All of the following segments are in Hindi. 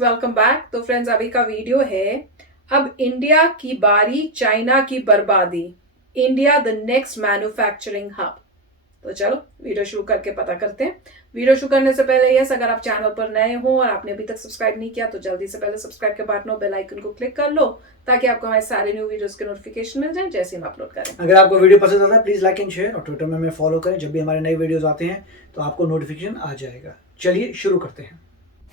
Welcome back. तो फ्रेंड्स, अभी का वीडियो है अब इंडिया की बारी, चाइना की बर्बादी, India the next manufacturing hub. तो चलो वीडियो शुरू करके पता करते हैं। वीडियो शुरू करने से पहले यस, अगर आप चैनल पर नए हो और आपने अभी तक सब्सक्राइब नहीं किया तो जल्दी से पहले सब्सक्राइब के बटन और बेल आइकन को क्लिक कर लो ताकि आपको हमारे सारे न्यू वीडियोस के नोटिफिकेशन मिल जाए जैसे हम अपलोड करें। अगर आपको वीडियो पसंद आता है प्लीज लाइक एंड शेयर और ट्विटर में हमें फॉलो करें। जब भी हमारे नए वीडियोस आते हैं तो आपको नोटिफिकेशन आ जाएगा। चलिए शुरू करते हैं।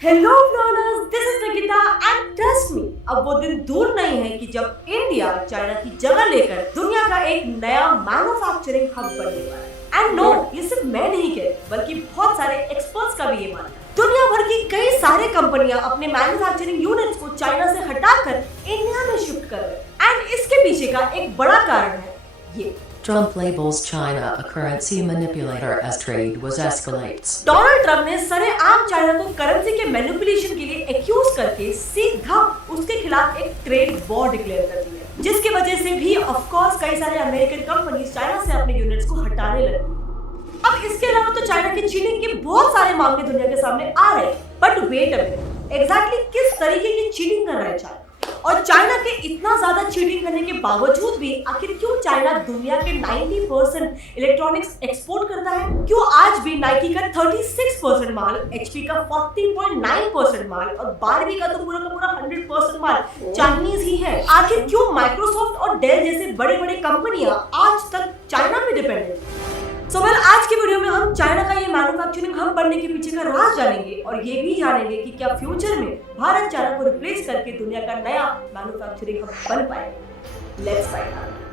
Hello friends, this is Nikita and trust me, अब वो दिन दूर नहीं है कि जब इंडिया चाइना की जगह लेकर दुनिया का एक नया मैन्युफैक्चरिंग हब बनने वाला है। एंड नो, ये सिर्फ मैं नहीं कह रही बल्कि बहुत सारे एक्सपर्ट्स का भी ये मानना है। दुनिया भर की कई सारे कंपनियां अपने मैन्युफैक्चरिंग यूनिट्स को चाइना से हटाकर इंडिया में शिफ्ट कर रहे हैं। एंड इसके पीछे का एक बड़ा कारण है ये। Trump labels China a currency manipulator as trade wars escalates. Donald Trump ने सरेआम चाइना को करेंसी के मैनिपुलेशन के लिए एक्यूज करके सीधा उसके खिलाफ एक ट्रेड वॉर डिक्लेयर कर दी है, जिसकी वजह से भी ऑफ कोर्स कई सारे अमेरिकन कंपनीज चाइना से अपने यूनिट्स को हटाने लगी। अब इसके अलावा तो चाइना की चीटिंग के बहुत सारे मामले दुनिया के सामने आ रहे हैं, but wait a minute, exactly किस तरीके की चीटिंग कर रहा है चाइना? और चाइना के इतना ज्यादा चीटिंग करने के बावजूद भी आखिर क्यों चाइना दुनिया के 90% इलेक्ट्रॉनिक्स एक्सपोर्ट करता है? क्यों आज भी नाइकी का 36% माल, एचपी का 40.9% माल और बारहवीं का तो पूरा 100% माल चाइनीज ही है? आखिर क्यों माइक्रोसॉफ्ट और डेल जैसे बड़े बड़े कंपनियां आज तक चाइना पे डिपेंडेंट है? आज की वीडियो में हम चाइना का ये मैन्युफैक्चरिंग हब बनने के पीछे का राज जानेंगे और ये भी जानेंगे कि क्या फ्यूचर में भारत चाइना को रिप्लेस करके दुनिया का नया मैन्युफैक्चरिंग हब बन पाएगा। Let's find out.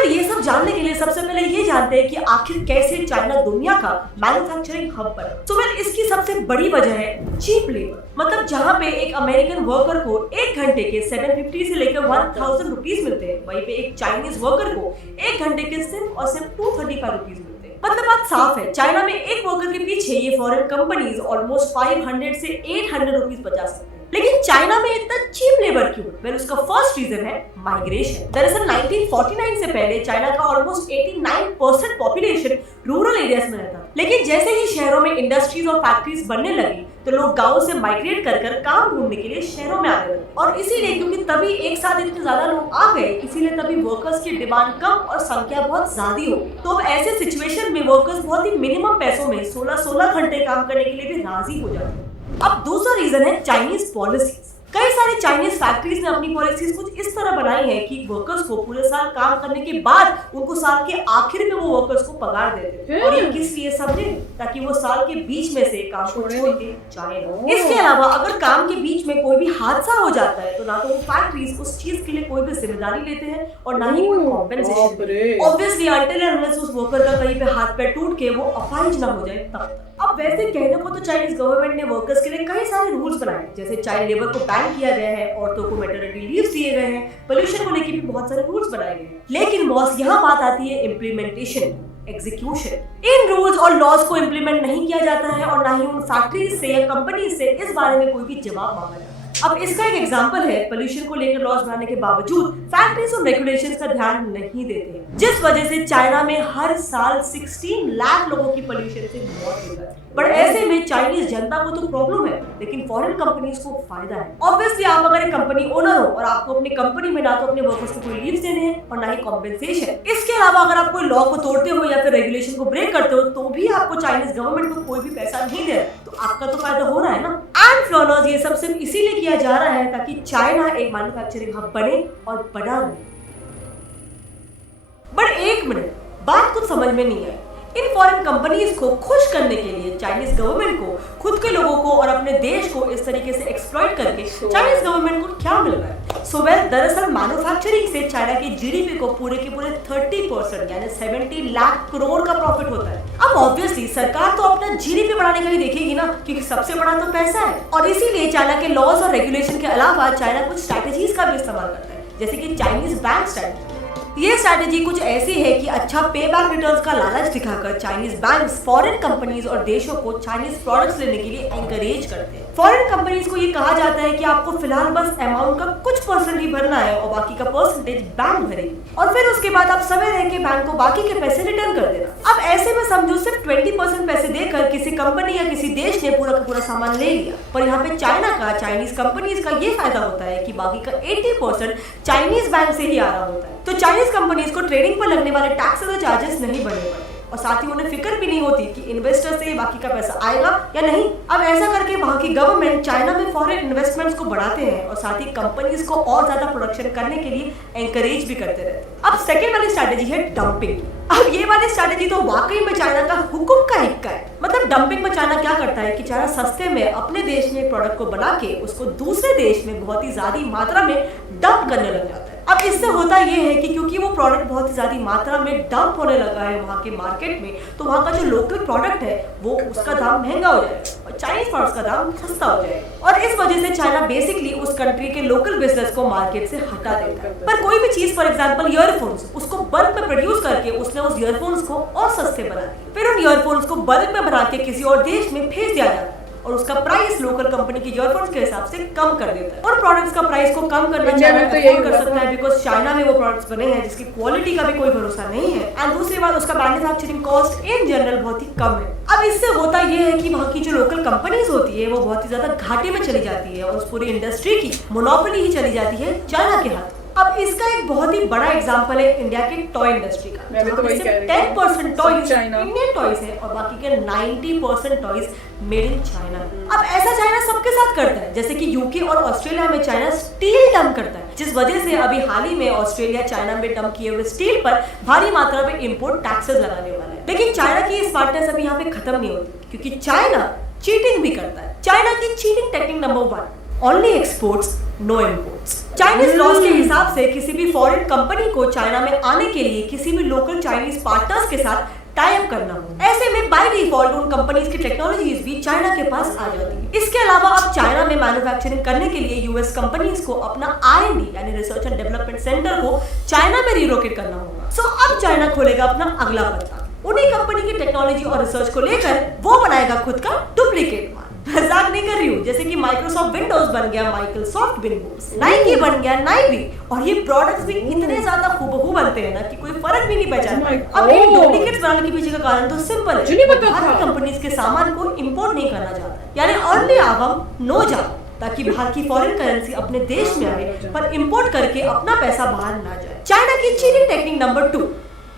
ये सब जानने के लिए सबसे पहले ये जानते हैं कि आखिर कैसे चाइना दुनिया का मैन्युफैक्चरिंग हब बना। इसकी सबसे बड़ी वजह है चीप लेबर, मतलब जहाँ पे एक अमेरिकन वर्कर को 1 घंटे के 750 से लेकर 1000 रुपीज मिलते हैं, वहीं पे एक चाइनीज वर्कर को 1 घंटे के सिर्फ 235 रुपीज मिलते हैं। मतलब बात साफ है, चाइना में एक वर्कर के पीछे ये फॉरेन कंपनीज ऑलमोस्ट 500 से 800 रुपीज बचा सकते हैं। लेकिन चाइना में इतना चीप लेबर क्यों? वेल, उसका फर्स्ट रीजन है माइग्रेशन। दरअसल 1949 से पहले चाइना का ऑलमोस्ट 89% पॉपुलेशन रूरल एरियाज में रहता था, लेकिन जैसे ही शहरों में इंडस्ट्रीज और फैक्ट्रीज बनने लगी तो लोग गांव से माइग्रेट कर काम ढूंढने के लिए शहरों में आने लगे। और इसीलिए क्योंकि तभी एक साथ इतने ज्यादा लोग आ गए, इसीलिए तभी वर्कर्स की डिमांड कम और संख्या बहुत ज्यादा हो गई। तो अब ऐसे सिचुएशन में वर्कर्स बहुत ही मिनिमम पैसों में 16 घंटे काम करने के लिए भी राजी हो जाते हैं। अब दूसरा रीजन है चाइनीज पॉलिसीज। कई सारी चाइनीज फैक्ट्रीज ने अपनी पॉलिसीज कुछ इस तरह बनाई है कि वर्कर्स को पूरे साल काम करने के बाद उनको साल के आखिर में वो वर्कर्स को पगार देते हैं। और ये किस लिए समझे? ताकि वो साल के बीच में से काम छोड़ के जाए। इसके अलावा अगर काम के बीच में कोई भी हादसा हो जाता है तो ना तो वो फैक्ट्रीज उस चीज के लिए कोई भी जिम्मेदारी लेते हैं और ना ही कोई compensation. Obviously until and unless उस वर्कर का कहीं पे हाथ पैर टूट के वो अपाहिज ना हो जाए तब। अब वैसे कहने को तो चाइनीज गवर्नमेंट ने वर्कर्स के लिए कई सारे रूल्स बनाए, जैसे चाइल्ड लेबर को बैन किया गया है, औरतों को मैटरनिटी लीव दिए गए हैं, पोल्यूशन को लेकर भी बहुत सारे रूल्स बनाए गए हैं। लेकिन बॉस, यहाँ बात आती है इम्प्लीमेंटेशन, एग्जीक्यूशन। इन रूल्स और लॉज को इम्प्लीमेंट नहीं किया जाता है और ना ही उन फैक्ट्रीज से या कंपनी से इस बारे में कोई भी जवाब मांगा जाता है। अब इसका एक एग्जांपल है, पोल्यूशन को लेकर लॉज बनाने के बावजूद फैक्ट्रीज और रेगुलेशंस का ध्यान नहीं देते हैं, जिस वजह से चाइना में हर साल 16 लाख लोगों की पोल्यूशन से मौत हो जाती है। पर ऐसे में चाइनीज जनता को तो प्रॉब्लम है, लेकिन फॉरेन कंपनीज को फायदा है। ऑब्वियसली आप अगर एक कंपनी ओनर हो और आपको अपनी कंपनी में ना तो अपने वर्कर्स को कोई लीव देने हैं और ना ही कॉम्पेंसेशन। इसके अलावा अगर आप कोई लॉ को तोड़ते हो या फिर रेगुलेशन को ब्रेक करते हो तो भी आपको चाइनीज गवर्नमेंट को कोई भी पैसा नहीं दे रहा, तो आपका तो फायदा हो रहा है ना। एंड फ्लोनर्स, ये सब सिर्फ इसीलिए किया जा रहा है ताकि चाइना एक मैन्युफैक्चरिंग हब बने और बड़ा रहे। बट एक मिनट, बात कुछ समझ में नहीं है। इन फॉरेन कंपनीज को खुश करने के लिए चाइनीज गवर्नमेंट को खुद के लोगों को और अपने देश को इस तरीके से एक्सप्लॉइट करके चाइनीज गवर्नमेंट को क्या मिल रहा है? दरअसल मैन्युफैक्चरिंग से चाइना की जीडीपी को पूरे के पूरे 30% यानी 70 लाख करोड़ का प्रॉफिट होता है। अब ऑब्वियसली सरकार तो अपना जीडीपी बढ़ाने का ही देखेगी ना, क्योंकि सबसे बड़ा तो पैसा है। और इसीलिए चाइना के लॉज और रेगुलेशन के अलावा चाइना कुछ स्ट्रैटेजीज का भी इस्तेमाल करता है, जैसे कि चाइनीज बैंक स्ट्रैटेजी। ये स्ट्रैटेजी कुछ ऐसी है कि अच्छा पे बैक रिटर्न्स का लालच दिखाकर चाइनीज बैंक्स फॉरेन कंपनीज और देशों को चाइनीज प्रोडक्ट्स लेने के लिए एनकरेज करते हैं। फॉरेन कंपनीज को ये कहा जाता है कि आपको फिलहाल बस अमाउंट का कुछ परसेंट ही भरना है और बाकी का परसेंटेज बैंक भरेगी और फिर उसके बाद आप समय रह के बैंक को बाकी के पैसे रिटर्न कर देना। अब ऐसे में समझो सिर्फ 20% पैसे देकर किसी कंपनी या किसी देश ने पूरा का पूरा सामान ले लिया, पर यहाँ पे चाइनीज कंपनीज का ये फायदा होता है कि बाकी का 80% चाइनीज बैंक से ही आ रहा होता है। तो चाइनीज कंपनीज को ट्रेडिंग पर लगने वाले टैक्सेस और चार्जेस नहीं भरने पड़ते और साथ ही उन्हें फिक्र भी नहीं होती कि इन्वेस्टर से बाकी का पैसा आएगा या नहीं। अब ऐसा करके वहाँ की गवर्नमेंट चाइना में फॉरेन इन्वेस्टमेंट्स को बढ़ाते हैं और साथ ही कंपनीज को और ज्यादा प्रोडक्शन करने के लिए एनकरेज भी करते रहते हैं। अब सेकेंड वाली स्ट्रैटेजी है डंपिंग। अब ये वाली स्ट्रैटेजी तो वाकई में चाइना का हुक्म का हिक्का है। मतलब डंपिंग में चाइना क्या करता है कि चाइना सस्ते में अपने देश में प्रोडक्ट को बना के उसको दूसरे देश में बहुत ही ज्यादा मात्रा में डंप करने लग जाता है। अब इससे होता ये है कि क्योंकि वो प्रोडक्ट बहुत ही ज्यादा मात्रा में डंप होने लगा है वहाँ के मार्केट में, तो वहाँ का जो लोकल प्रोडक्ट है वो उसका दाम महंगा हो जाएगा और चाइनीज प्रोडक्ट्स का दाम सस्ता हो जाएगा और इस वजह से चाइना बेसिकली उस कंट्री के लोकल बिजनेस को मार्केट से हटा देता है। पर कोई भी चीज, फॉर एग्जांपल ईयरफोन्स, उसको बल्क में प्रोड्यूस करके उसने उस ईयरफोन्स को और सस्ते बना दिए, फिर उन ईयरफोन्स को बल्क में बना के किसी और देश में भेज दिया जाता है और उसका प्राइस लोकल कंपनी के ईयरफोन्स के हिसाब से कम कर देता है। और प्रोडक्ट्स का प्राइस को कम करना चाइना अफोर्ड कर सकता है बिकॉज चाइना में वो प्रोडक्ट्स बने हैं जिसकी क्वालिटी का भी कोई भरोसा नहीं है एंड दूसरी बात उसका मैन्युफैक्चरिंग कॉस्ट इन जनरल बहुत ही कम है। अब इससे होता ये है कि वहाँ की जो लोकल कंपनीज होती है वो बहुत ही ज्यादा घाटे में चली जाती है और उस पूरी इंडस्ट्री की मोनोपोली ही चली जाती है चाइना के हाथ। अब इसका एक बहुत ही बड़ा एग्जांपल है इंडिया के टॉय इंडस्ट्री का। 10% टॉयज इंडियन टॉयज है और बाकी के 90% टॉयज मेड इन चाइना। अब ऐसा चाइना सबके साथ करता है, जैसे कि यूके और ऑस्ट्रेलिया में चाइना स्टील डंप करता है, जिस वजह से अभी हाल ही में ऑस्ट्रेलिया चाइना में डंप किए हुए स्टील पर भारी मात्रा में इंपोर्ट टैक्सेस लगाने वाला है। लेकिन चाइना की स्मार्टनेस अभी यहाँ पे खत्म नहीं होती क्योंकि चाइना चीटिंग भी करता है। चाइना की cheating technique number 1, only exports no imports. Chinese laws के हिसाब से किसी भी फॉरेन कंपनी को चाइना में आने के लिए किसी भी लोकल चाइनीज पार्टनर्स के साथ टाई अप करना हो। ऐसे में बाय डिफॉल्ट उन कंपनीज की टेक्नोलॉजीज भी चाइना के पास आ जाती है। इसके अलावा अब चाइना में मैन्युफैक्चरिंग करने के लिए यूएस कंपनीज को अपना R&D यानी रिसर्च एंड डेवलपमेंट सेंटर को चाइना में रिलोकेट करना होगा। सो अब चाइना खोलेगा अपना अगला पत्ता। उन्हीं कंपनी की टेक्नोलॉजी और रिसर्च को लेकर वो बनाएगा खुद का डुप्लीकेट माल। मजाक नहीं कर रही हूँ, जैसे कि माइक्रोसॉफ्ट विंडोज बन गया माइक्रोसॉफ्ट विंडोज, नाइकी बन गया नाइकी, और ये प्रोडक्ट्स भी इतने ज्यादा हूबहू बनते हैं ना कि कोई फर्क भी नहीं पहचानता। अब इन डुप्लीकेट्स बनाने के पीछे का कारण तो सिंपल है, भारतीय कंपनीज के सामान को इंपोर्ट नहीं करना चाहता, यानी ओनली आवाम नो जाओ, ताकि बाहर की फॉरेन करेंसी अपने देश में आए पर इंपोर्ट करके अपना पैसा बाहर ना जाए। चाइना की cheating technique number 2,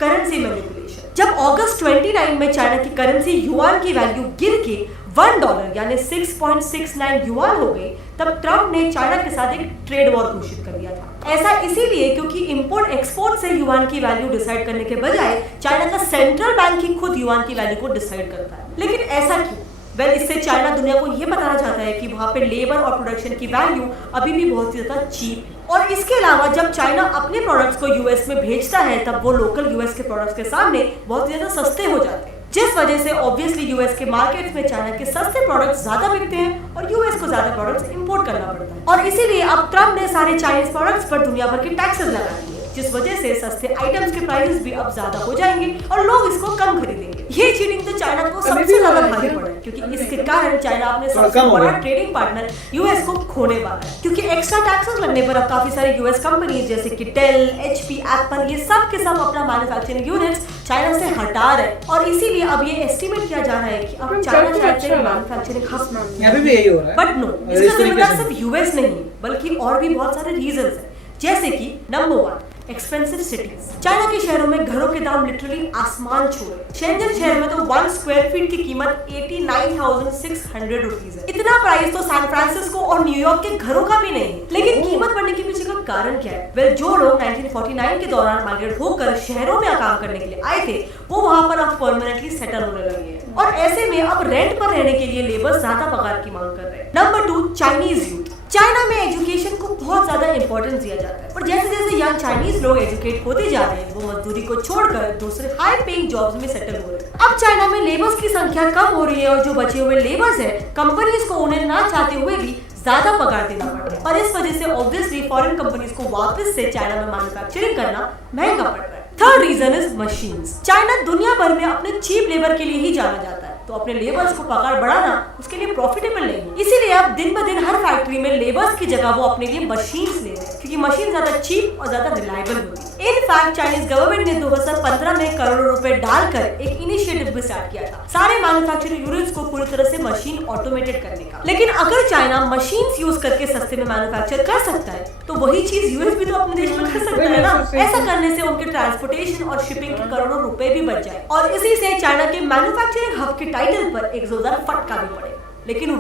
currency manipulation. जब अगस्त 29 में चाइना की करेंसी युआन की वैल्यू गिर के $1 यानी 6.69 युआन हो गई, तब ट्रम्प ने चाइना के साथ एक ट्रेड वॉर घोषित कर दिया था। ऐसा इसीलिए क्योंकि इंपोर्ट एक्सपोर्ट से युआन की वैल्यू डिसाइड करने के बजाय चाइना का सेंट्रल बैंक ही खुद युआन की वैल्यू को डिसाइड करता है। लेकिन ऐसा क्यों? वेल, इससे चाइना दुनिया को ये बताना चाहता है कि वहाँ पे लेबर और प्रोडक्शन की वैल्यू अभी भी बहुत ही ज्यादा चीप है। और इसके अलावा जब चाइना अपने प्रोडक्ट्स को यूएस में भेजता है तब वो लोकल यूएस के प्रोडक्ट्स के सामने बहुत ज्यादा सस्ते हो जाते हैं, जिस वजह से ऑब्वियसली यूएस के मार्केट्स में चाइना के सस्ते प्रोडक्ट्स ज्यादा बिकते हैं और यूएस को ज्यादा प्रोडक्ट्स इंपोर्ट करना पड़ता है। और इसीलिए अब ट्रम्प ने सारे चाइनीज प्रोडक्ट्स पर दुनिया भर के टैक्सेस लगा दिए, जिस वजह से सस्ते आइटम्स के प्राइस भी अब ज्यादा हो जाएंगे और लोग इसको कम खरीदेंगे। ये चीटिंग तो चाइना को सबसे ज्यादा भारी पड़ा है क्योंकि इसके कारण चाइना अपने सबसे बड़ा ट्रेडिंग पार्टनर यूएस को खोने वाला है, क्योंकि एक्स्ट्रा टैक्सेस लगने पर अब काफी सारे यूएस कंपनीज जैसे कि डेल, HP, एप्पल, ये सब के सब अपना मैन्युफैक्चरिंग यूनिट्स चाइना से हटा रहे हैं। और इसीलिए अब ये एस्टिमेट किया जा रहा है कि अब चाइना चाहते हैं मैन्युफैक्चरिंग हब, यहाँ पे भी यही हो रहा है। बट नो, इसका जिम्मेदार सिर्फ यूएस नहीं बल्कि और भी बहुत सारे रीजंस हैं, जैसे कि नंबर 1, एक्सपेंसिव सिटीज। चाइना के शहरों में घरों के दाम लिटरली आसमान छू रहे। शेंजन शहर में तो 1 स्क्वायर फीट की कीमत 89,600 रुपीज है। इतना प्राइस तो सैन फ्रांसिस्को और न्यूयॉर्क के घरों का भी नहीं। लेकिन कीमत बढ़ने के पीछे का कारण क्या है? वेल, जो लोग 1949 के दौरान माइग्रेट होकर शहरों में काम करने के लिए आए थे वो वहाँ पर अब परमानेंटली सेटल होने लगे हैं और ऐसे में अब रेंट पर रहने के लिए लेबर ज्यादा पगार की मांग कर रहे हैं। Number 2, Chinese youth. चाइना में एजुकेशन को बहुत ज्यादा इंपॉर्टेंस दिया जाता है, पर जैसे जैसे यंग चाइनीज लोग एजुकेट होते जा रहे हैं वो मजदूरी को छोड़कर दूसरे हाई पेइंग जॉब्स में सेटल हो रहे हैं। अब चाइना में लेबर्स की संख्या कम हो रही है और जो बचे हुए लेबर्स हैं कंपनीज को उन्हें ना चाहते हुए भी ज्यादा पगार देना पड़ रहा है और इस वजह से ऑब्वियसली फॉरेन कंपनीज को वापस से चाइना में मैन्युफैक्चरिंग करना महंगा पड़ रहा है। Third reason is machines. China दुनिया भर में अपने चीप लेबर के लिए ही जाना जाता है, तो अपने लेबर्स को पगार बढ़ाना उसके लिए प्रॉफिटेबल नहीं है। इसीलिए अब दिन ब दिन हर फैक्ट्री में लेबर्स की जगह वो अपने लिए मशीन्स ले रहे हैं, क्योंकि मशीन ज्यादा चीप और ज्यादा रिलायबल होती है। इनफैक्ट चाइनीज गवर्नमेंट ने 2015 में करोड़ों रुपए डालकर एक इनिशिएटिव भी स्टार्ट किया था सारे मैन्युफैक्चरिंग यूनिट्स को पूरी तरह से मशीन ऑटोमेटेड करने का। लेकिन अगर चाइना मशीन्स यूज करके सस्ते में मैन्युफैक्चर कर सकता है, तो वही चीज यूएस भी तो अपने देश में कर सकता है ना। ऐसा करने से उनके ट्रांसपोर्टेशन और शिपिंग के करोड़ों रुपए भी बच जाए और इसी से चाइना के मैन्युफैक्चरिंग हब के टाइटल पर एक जोरदार फटका भी पड़े। लेकिन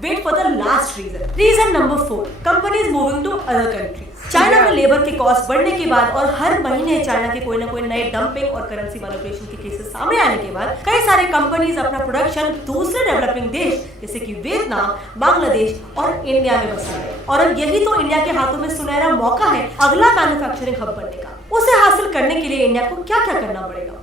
wait for the last reason number 4, companies moving to other countries. China में लेबर के कॉस्ट बढ़ने के बाद और हर महीने चाइना के कोई ना कोई नए डंपिंग और करेंसी मैनिपुलेशन के केसेस सामने आने के बाद कई सारे कंपनीज अपना प्रोडक्शन दूसरे डेवलपिंग देश जैसे कि वियतनाम, बांग्लादेश और इंडिया में बसा रहे हैं। और अब यही तो इंडिया के हाथों में सुनहरा मौका है अगला मैन्युफैक्चरिंग हब बनने का। उसे हासिल करने के लिए इंडिया को क्या क्या करना पड़ेगा?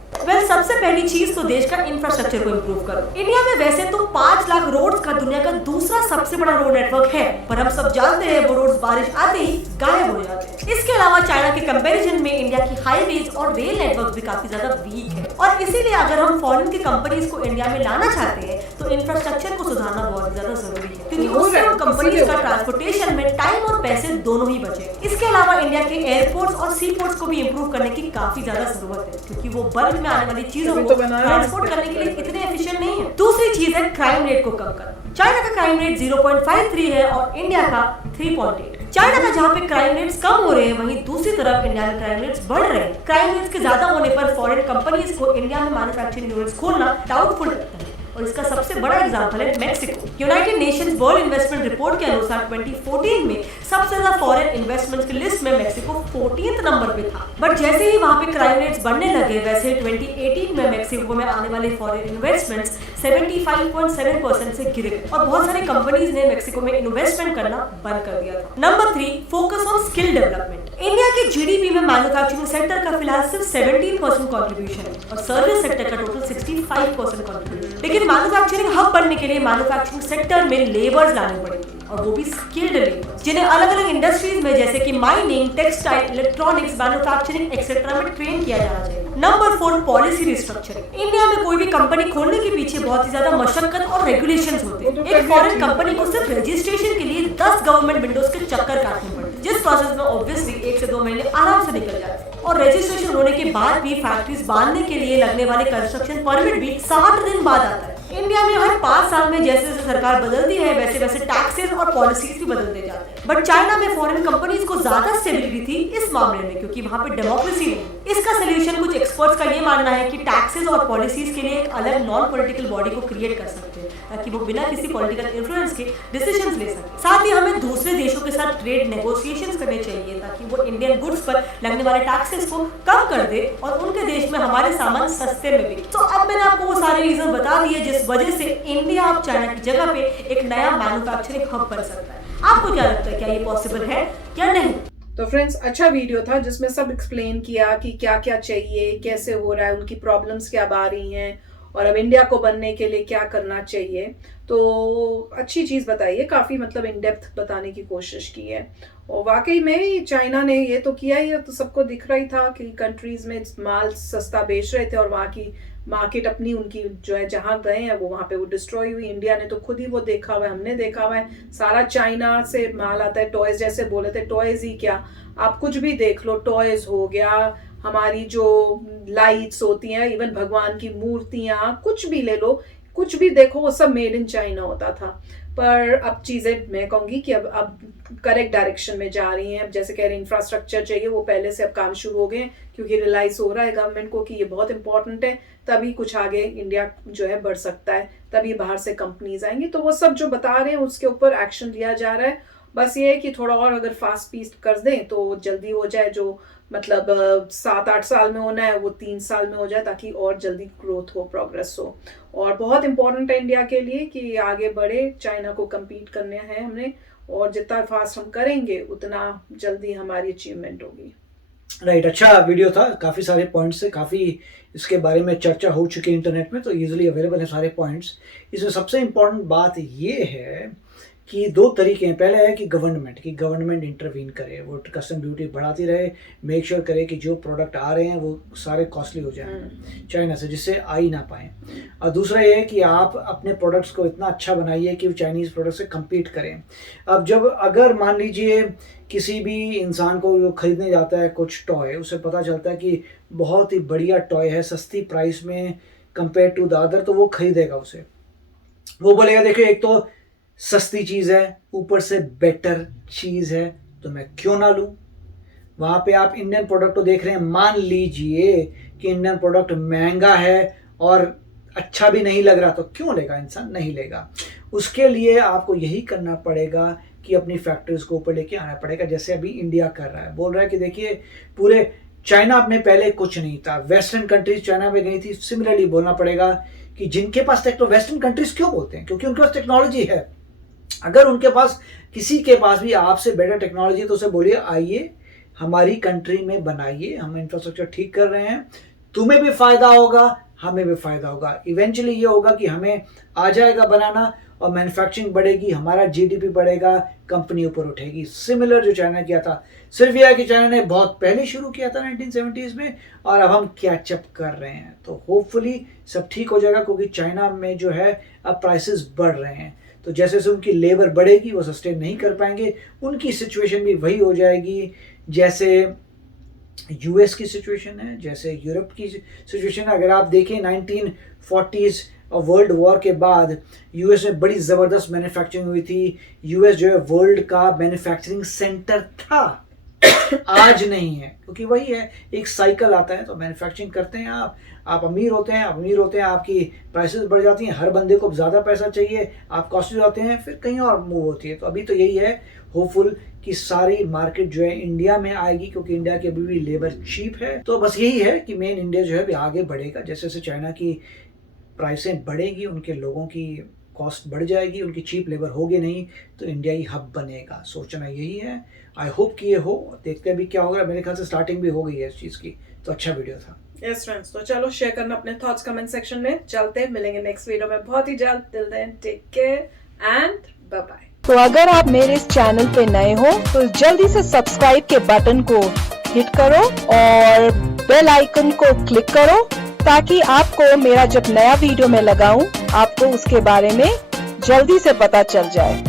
सबसे पहली चीज तो देश का इंफ्रास्ट्रक्चर को इम्प्रूव करो। इंडिया में वैसे तो 5 लाख रोड्स का दुनिया का दूसरा सबसे बड़ा रोड नेटवर्क है, पर हम सब जानते हैं वो रोड्स बारिश आते ही गायब हो जाते हैं। इसके अलावा चाइना के कंपैरिजन में इंडिया की हाईवेज और रेल नेटवर्क भी काफी ज्यादा वीक है और इसीलिए अगर हम फॉरेन की कंपनीज को इंडिया में लाना चाहते हैं तो इंफ्रास्ट्रक्चर को सुधारना बहुत ज्यादा जरूरी है, क्योंकि उससे हम कंपनीज का ट्रांसपोर्टेशन में टाइम और पैसे दोनों ही बचे। इसके अलावा इंडिया के एयरपोर्ट्स और सी पोर्ट्स को भी इम्प्रूव करने की काफी ज्यादा जरूरत है, क्योंकि वो बल्क में आने वाली चीजों को ट्रांसपोर्ट करने के लिए इतने एफिशिएंट नहीं है। दूसरी चीज है क्राइम रेट को कम करना। चाइना का क्राइम रेट 0.53 है और इंडिया का 3.8। चाइना का जहाँ पे क्राइम रेट्स कम हो रहे हैं, वहीं दूसरी तरफ इंडिया में क्राइम रेट्स बढ़ रहे हैं। क्राइम रेट्स के ज्यादा होने पर फॉरेन कंपनीज को इंडिया में मैन्युफैक्चरिंग यूनिट्स खोलना डाउटफुल लगता है और इसका सबसे बड़ा एग्जांपल है Mexico. United Nations world investment report के अनुसार 2014 में सबसे ज्यादा फॉरेन इन्वेस्टमेंट्स की लिस्ट में मेक्सिको 14th नंबर पे था। बट जैसे ही वहाँ पे क्राइम रेट्स बढ़ने लगे, वैसे 2018 में मेक्सिको में आने वाले फॉरेन इन्वेस्टमेंट्स 75.7% से गिरे और बहुत सारी कंपनीज ने मेक्सिको में इन्वेस्टमेंट करना बंद कर दिया था। Number 3, focus on skill development. India के जीडीपी में मैन्युफैक्चरिंग सेक्टर का फिलहाल सिर्फ 17% कंट्रीब्यूशन है और सर्विस सेक्टर का टोटल 65% कंट्रीब्यूशन। लेकिन मैन्युफैक्चरिंग हब बनने के लिए मैन्युफैक्चरिंग सेक्टर में लेबर्स लाने पड़ेंगे और वो भी स्किल्ड लेबर, जिन्हें अलग अलग इंडस्ट्रीज में जैसे कि mining, textile, electronics, manufacturing etcetera में ट्रेन किया जाना चाहिए। Number 4, policy restructuring. इंडिया में कोई भी कंपनी खोलने के पीछे बहुत ही ज्यादा मशक्कत और रेगुलेशंस होते हैं। एक फॉरेन कंपनी को सिर्फ रजिस्ट्रेशन के लिए 10 गवर्नमेंट विंडोज के चक्कर काटने पड़ते हैं, जिस प्रोसेस में ऑब्वियसली 1 से 2 महीने आराम से निकल जाते हैं। और रजिस्ट्रेशन होने के बाद भी फैक्ट्रीज बांधने के लिए लगने वाले कंस्ट्रक्शन परमिट भी 60 दिन बाद आता है। इंडिया में हर 5 साल में जैसे जैसे सरकार बदलती है, वैसे वैसे टैक्सेस और पॉलिसीज भी बदलते जाते हैं। बट चाइना में फॉरेन कंपनीज को ज्यादा स्टेबिलिटी थी इस मामले में, क्योंकि वहाँ पे डेमोक्रेसी नहीं। इसका सोल्यूशन कुछ एक्सपर्ट्स का ये मानना है कि टैक्सेस और पॉलिसीज के लिए एक अलग नॉन पॉलिटिकल बॉडी को क्रिएट कर सकते हैं, ताकि वो बिना किसी पॉलिटिकल इन्फ्लुएंस के डिसीजंस ले सके। साथ ही हमें दूसरे देशों के साथ ट्रेड नेगोशिएशंस करने चाहिए, ताकि वो इंडियन गुड्स पर लगने वाले टैक्सेस को कम कर दे और उनके देश में हमारे सामान सस्ते में बिके। तो अब मैंने आपको वो सारे रीजन बता दिए जिस वजह से इंडिया अब चाइना की जगह पे एक नया मैन्युफैक्चरिंग हब बन सकता है। आपको क्या लगता है, क्या ये पॉसिबल है या नहीं? तो फ्रेंड्स, अच्छा वीडियो था जिसमें सब एक्सप्लेन किया कि क्या क्या चाहिए, कैसे हो रहा है, उनकी प्रॉब्लम्स क्या आ रही हैं और अब इंडिया को बनने के लिए क्या करना चाहिए। तो अच्छी चीज़ बताइए, काफ़ी मतलब इन डेप्थ बताने की कोशिश की है। और वाकई में चाइना ने ये तो किया ही, तो सबको दिख रहा ही था कि कंट्रीज़ में माल सस्ता बेच रहे थे और वहाँ की मार्केट अपनी उनकी जो है जहाँ गए हैं वो वहाँ पे वो डिस्ट्रॉय हुई। इंडिया ने तो खुद ही वो देखा हुआ है, हमने देखा हुआ है, सारा चाइना से माल आता है। टॉयज जैसे बोले थे, टॉयज ही क्या, आप कुछ भी देख लो, टॉयज हो गया, हमारी जो लाइट्स होती हैं, इवन भगवान की मूर्तियाँ, कुछ भी ले लो, कुछ भी देखो, वो सब मेड इन चाइना होता था। पर अब चीज़ें मैं कहूँगी कि अब करेक्ट डायरेक्शन में जा रही हैं। अब जैसे कह रहे हैं इंफ्रास्ट्रक्चर चाहिए, वो पहले से अब काम शुरू हो गए हैं, क्योंकि रियलाइज हो रहा है गवर्नमेंट को कि ये बहुत इंपॉर्टेंट है, तभी कुछ आगे इंडिया जो है बढ़ सकता है, तभी बाहर से कंपनीज आएंगी। तो वो सब जो बता रहे हैं उसके ऊपर एक्शन लिया जा रहा है। बस ये है कि थोड़ा और अगर फास्ट पीस कर दें तो जल्दी हो जाए, जो मतलब 7-8 साल में होना है वो 3 साल में हो जाए, ताकि और जल्दी ग्रोथ हो, प्रोग्रेस हो। और बहुत इंपॉर्टेंट है इंडिया के लिए कि आगे बढ़े, चाइना को compete करने हैं हमने, और जितना फास्ट हम करेंगे उतना जल्दी हमारी अचीवमेंट होगी। राइट, अच्छा वीडियो था, काफ़ी सारे पॉइंट्स से, काफ़ी इसके बारे में चर्चा हो चुकी है इंटरनेट में, तो ईजिली अवेलेबल है सारे पॉइंट्स। इसमें सबसे इम्पोर्टेंट बात ये है कि दो तरीके हैं। पहले है कि गवर्नमेंट इंटरवीन करे, वो कस्टम ड्यूटी बढ़ाती रहे, मेक श्योर करे कि जो प्रोडक्ट आ रहे हैं वो सारे कॉस्टली हो जाएं चाइना से, जिससे आ ही ना पाएँ। और दूसरा ये है कि आप अपने प्रोडक्ट्स को इतना अच्छा बनाइए कि वो चाइनीज़ प्रोडक्ट से कम्पीट करें। अब अगर मान लीजिए किसी भी इंसान को जो खरीदने जाता है कुछ टॉय, उसे पता चलता है कि बहुत ही बढ़िया टॉय है सस्ती प्राइस में कंपेयर टू द अदर, तो वो खरीदेगा उसे। वो बोलेगा देखो एक तो सस्ती चीज़ है, ऊपर से बेटर चीज़ है, तो मैं क्यों ना लूँ। वहाँ पे आप इंडियन प्रोडक्ट को देख रहे हैं, मान लीजिए कि इंडियन प्रोडक्ट महंगा है और अच्छा भी नहीं लग रहा, तो क्यों लेगा इंसान, नहीं लेगा। उसके लिए आपको यही करना पड़ेगा कि अपनी फैक्ट्रीज को ऊपर लेके आना पड़ेगा, जैसे अभी इंडिया कर रहा है। बोल रहा है कि देखिए पूरे चाइना में पहले कुछ नहीं था, वेस्टर्न कंट्रीज चाइना में गई थी। सिमिलरली बोलना पड़ेगा कि जिनके पास वेस्टर्न कंट्रीज क्यों बोलते हैं, क्योंकि उनके पास टेक्नोलॉजी है। अगर उनके पास किसी के पास भी आपसे बेटर टेक्नोलॉजी है तो उसे बोलिए आइए हमारी कंट्री में बनाइए, हम इंफ्रास्ट्रक्चर ठीक कर रहे हैं, तुम्हें भी फायदा होगा, हमें भी फायदा होगा। इवेंचुअली ये होगा कि हमें आ जाएगा बनाना और मैन्युफैक्चरिंग बढ़ेगी, हमारा जीडीपी बढ़ेगा, कंपनी ऊपर उठेगी। सिमिलर जो चाइना किया था, सिर्फ यह है कि चाइना ने बहुत पहले शुरू किया था 1970s में, और अब हम कैचअप कर रहे हैं। तो होपफुली सब ठीक हो जाएगा, क्योंकि चाइना में जो है अब प्राइसेस बढ़ रहे हैं, तो जैसे जैसे उनकी लेबर बढ़ेगी वो सस्टेन नहीं कर पाएंगे। उनकी सिचुएशन भी वही हो जाएगी जैसे यूएस की सिचुएशन है, जैसे यूरोप की सिचुएशन है। अगर आप देखें 1940s और वर्ल्ड वॉर के बाद यूएस में बड़ी ज़बरदस्त मैन्युफैक्चरिंग हुई थी। यूएस जो है वर्ल्ड का मैन्युफैक्चरिंग सेंटर था, आज नहीं है, क्योंकि वही है एक साइकिल आता है। तो मैन्युफैक्चरिंग करते हैं आप अमीर होते हैं, आपकी प्राइसेस बढ़ जाती हैं, हर बंदे को ज़्यादा पैसा चाहिए, आप कॉस्टली जाते हैं, फिर कहीं और मूव होती है। तो अभी तो यही है होपफुल कि सारी मार्केट जो है इंडिया में आएगी, क्योंकि इंडिया की अभी भी लेबर चीप है। तो बस यही है कि मेन इंडिया जो है अभी आगे बढ़ेगा, जैसे जैसे चाइना की प्राइसें बढ़ेगी, उनके लोगों की कॉस्ट बढ़ जाएगी, उनकी चीप लेबर होगी नहीं, तो इंडिया ही हब बनेगा। सोचना यही है। आई होप कि ये हो, देखते हैं अभी क्या होगा। मेरे ख्याल से स्टार्टिंग भी हो गई है इस चीज़ की, तो अच्छा वीडियो था। यस फ्रेंड्स, तो चलो शेयर करना अपने थॉट्स कमेंट सेक्शन में। चलते हैं, मिलेंगे नेक्स्ट वीडियो में बहुत ही जल्द। Till then take care and bye bye. तो अगर आप मेरे इस चैनल पे नए हो तो जल्दी से सब्सक्राइब के बटन को हिट करो और बेल आइकन को क्लिक करो, ताकि आपको मेरा जब नया वीडियो मैं लगाऊं आपको उसके बारे में जल्दी से पता चल जाए।